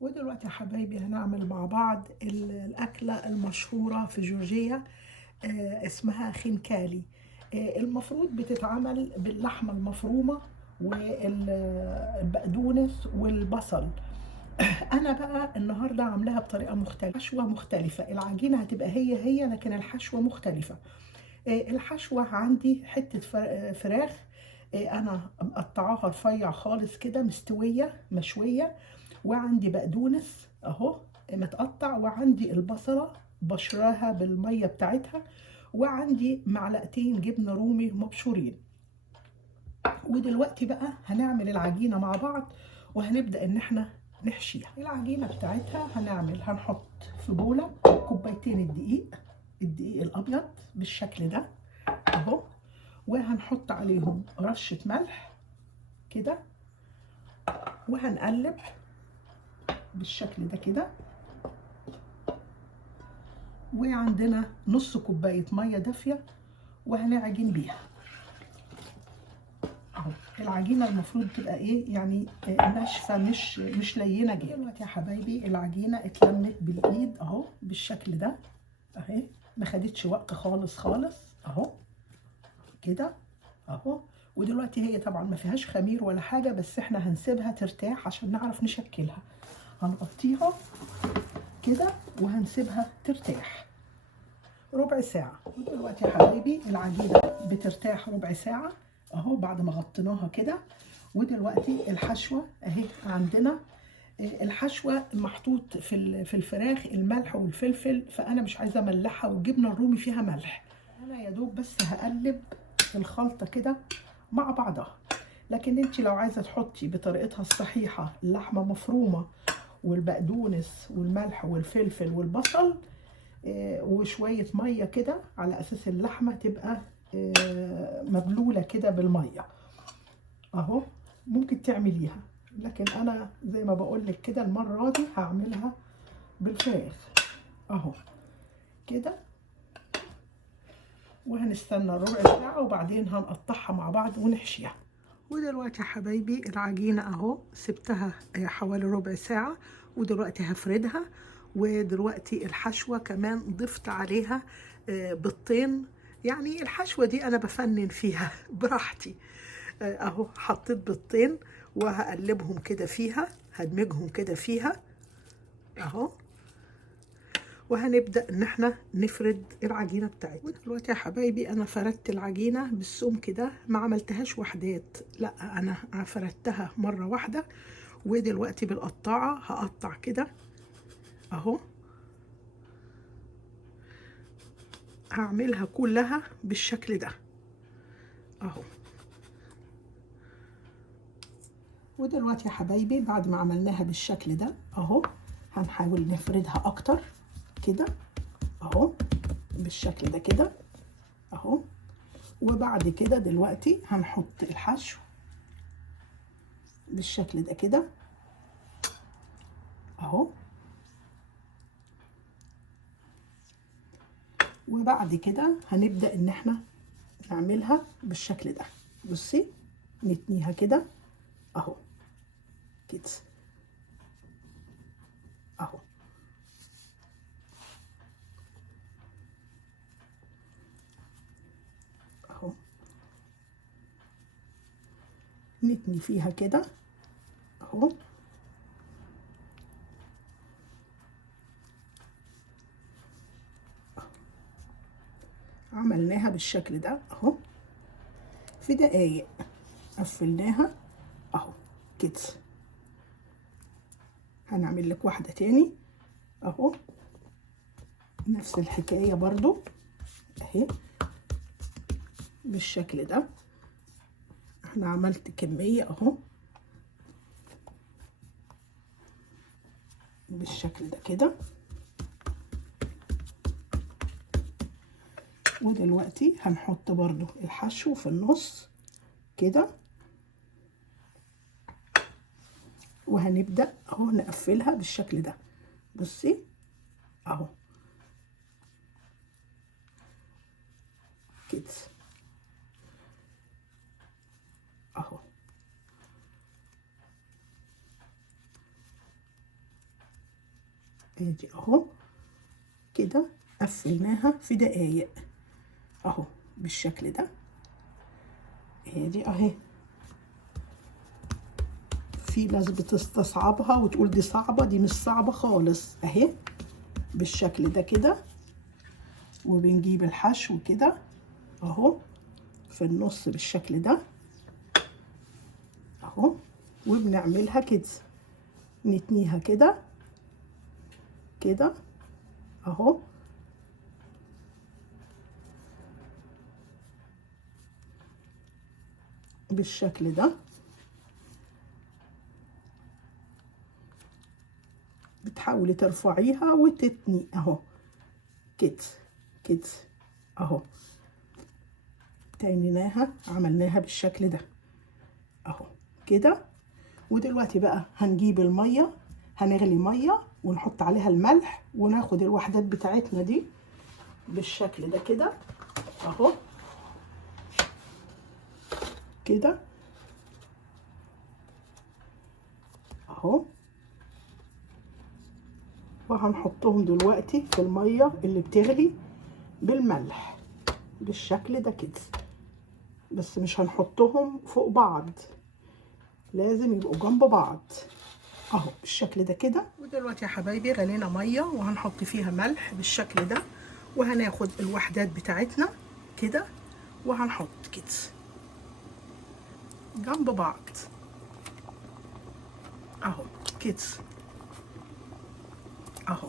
ودلوقتي يا حبايبي هنعمل مع بعض الأكلة المشهورة في جورجيا. اسمها خينكالي. المفروض بتتعمل باللحمة المفرومة والبقدونس والبصل. أنا بقى النهاردة عاملاها بطريقة مختلفة، حشوة مختلفة. العجينة هتبقى هي لكن الحشوة مختلفة. الحشوة عندي حتة فراخ. أنا مقطعاها رفيع خالص كده، مستوية مشوية. وعندي بقدونس اهو متقطع، وعندي البصلة بشراها بالمية بتاعتها، وعندي معلقتين جبنة رومي مبشورين. ودلوقتي بقى هنعمل العجينة مع بعض، وهنبدأ ان احنا نحشيها. العجينة بتاعتها هنحط في بولة كوبايتين الدقيق الابيض بالشكل ده اهو، وهنحط عليهم رشة ملح كده، وهنقلب بالشكل ده كده. وعندنا نص كوباية مية دافية وهنعجن بيها اهو. العجينة المفروض تبقى ايه يعني ناشفة، مش لينة جدا. دلوقتي يا حبايبي العجينة اتلمت بالايد اهو بالشكل ده اهي، ما خدتش وقت خالص خالص اهو كده اهو. ودلوقتي هي طبعا ما فيهاش خمير ولا حاجة، بس احنا هنسيبها ترتاح عشان نعرف نشكلها. هنغطيها كده وهنسيبها ترتاح ربع ساعة. ودلوقتي يا حبايبي العجينة بترتاح ربع ساعة اهو بعد ما غطيناها كده. ودلوقتي الحشوة اهي عندنا. الحشوة محطوط في الفراخ الملح والفلفل، فانا مش عايزة املحها، والجبنة الرومي فيها ملح. انا يا دوب بس هقلب الخلطة كده مع بعضها. لكن انت لو عايزة تحطي بطريقتها الصحيحة اللحمة مفرومة والبقدونس والملح والفلفل والبصل وشوية مية كده، على أساس اللحمة تبقى مبلولة كده بالمية أهو، ممكن تعمليها. لكن أنا زي ما بقولك كده المرة دي هعملها بالفراخ أهو كده. وهنستنى ربع ساعة وبعدين هنقطعها مع بعض ونحشيها. ودلوقتي يا حبايبي العجينة أهو سبتها حوالي ربع ساعة، ودلوقتي هفردها. ودلوقتي الحشوة كمان ضفت عليها بيضتين. يعني الحشوة دي أنا بفنن فيها براحتي أهو. حطيت بيضتين وهقلبهم كده فيها، هدمجهم كده فيها أهو. وهنبدأ ان احنا نفرد العجينة بتاعتنا. ودلوقتي يا حبايبي انا فردت العجينة بالسمك ده، ما عملتهاش وحدات، لا انا فردتها مرة واحدة. ودلوقتي بالقطاعة هقطع كده اهو، هعملها كلها بالشكل ده اهو. ودلوقتي يا حبايبي بعد ما عملناها بالشكل ده اهو، هنحاول نفردها اكتر كده اهو بالشكل ده كده اهو. وبعد كده دلوقتي هنحط الحشو بالشكل ده كده اهو. وبعد كده هنبدأ ان احنا نعملها بالشكل ده. بصي نتنيها كده اهو كده اهو اهو، نتني فيها كده اهو. عملناها بالشكل ده اهو، في دقايق قفلناها اهو كده. هنعمل لك واحدة تاني اهو، نفس الحكاية برضو اهي بالشكل ده. انا عملت كمية اهو بالشكل ده كده. ودلوقتي هنحط برضو الحشو في النص كده، وهنبدأ اهو نقفلها بالشكل ده. بصي اهو كده اهو. ادي اهو كده قفلناها في دقايق اهو بالشكل ده. ادي اهي. في ناس بتستصعبها وتقول دي صعبة، دي مش صعبة خالص اهي بالشكل ده كده. وبنجيب الحشو كده اهو في النص بالشكل ده اهو، وبنعملها كده، نتنيها كده كده اهو بالشكل ده. بتحاولي ترفعيها وتتني اهو كده كده اهو. تنيناها عملناها بالشكل ده اهو كده. ودلوقتي بقى هنجيب الميه، هنغلي ميه ونحط عليها الملح وناخد الوحدات بتاعتنا دي بالشكل ده كده اهو كده اهو. وهنحطهم دلوقتي في الميه اللي بتغلي بالملح بالشكل ده كده، بس مش هنحطهم فوق بعض، لازم يبقوا جنب بعض اهو بالشكل ده كده. ودلوقتي يا حبايبي غلينا ميه وهنحط فيها ملح بالشكل ده، وهناخد الوحدات بتاعتنا كده وهنحط كده جنب بعض اهو كده اهو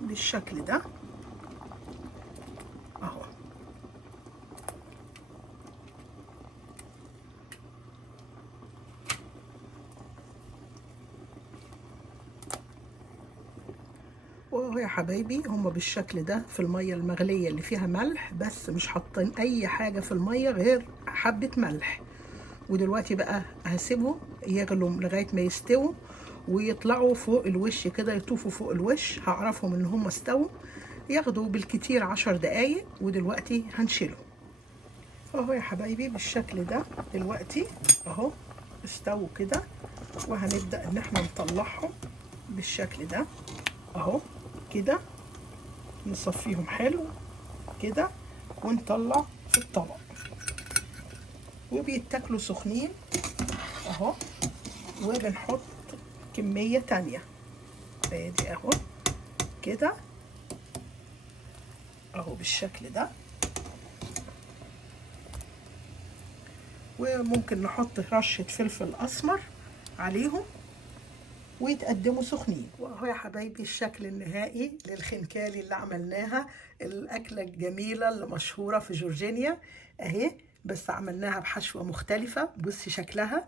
بالشكل ده اهو. واهو يا حبايبي هما بالشكل ده في الميه المغليه اللي فيها ملح، بس مش حاطين اي حاجه في الميه غير حبه ملح. ودلوقتي بقى هسيبهم يغلوا لغايه ما يستووا ويطلعوا فوق الوش كده، يطوفوا فوق الوش، هعرفهم ان هم استووا. ياخدوا بالكتير 10 دقايق. ودلوقتي هنشيلهم اهو يا حبايبي بالشكل ده. دلوقتي اهو استووا كده، وهنبدأ ان احنا نطلعهم بالشكل ده اهو كده. نصفيهم حلو كده ونطلع في الطبق، وبيتاكلوا سخنين اهو. وبنحط كمية تانية ادي اهو كده اهو بالشكل ده. وممكن نحط رشة فلفل اسمر عليهم ويتقدموا سخنين. واهو يا حبايبي الشكل النهائي للخنكالي اللي عملناها، الاكله الجميله اللي مشهوره في جورجينيا اهي، بس عملناها بحشوه مختلفه. بصي شكلها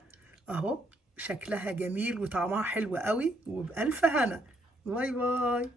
اهو، شكلها جميل وطعمها حلو قوي، وبألف هنا. باي باي.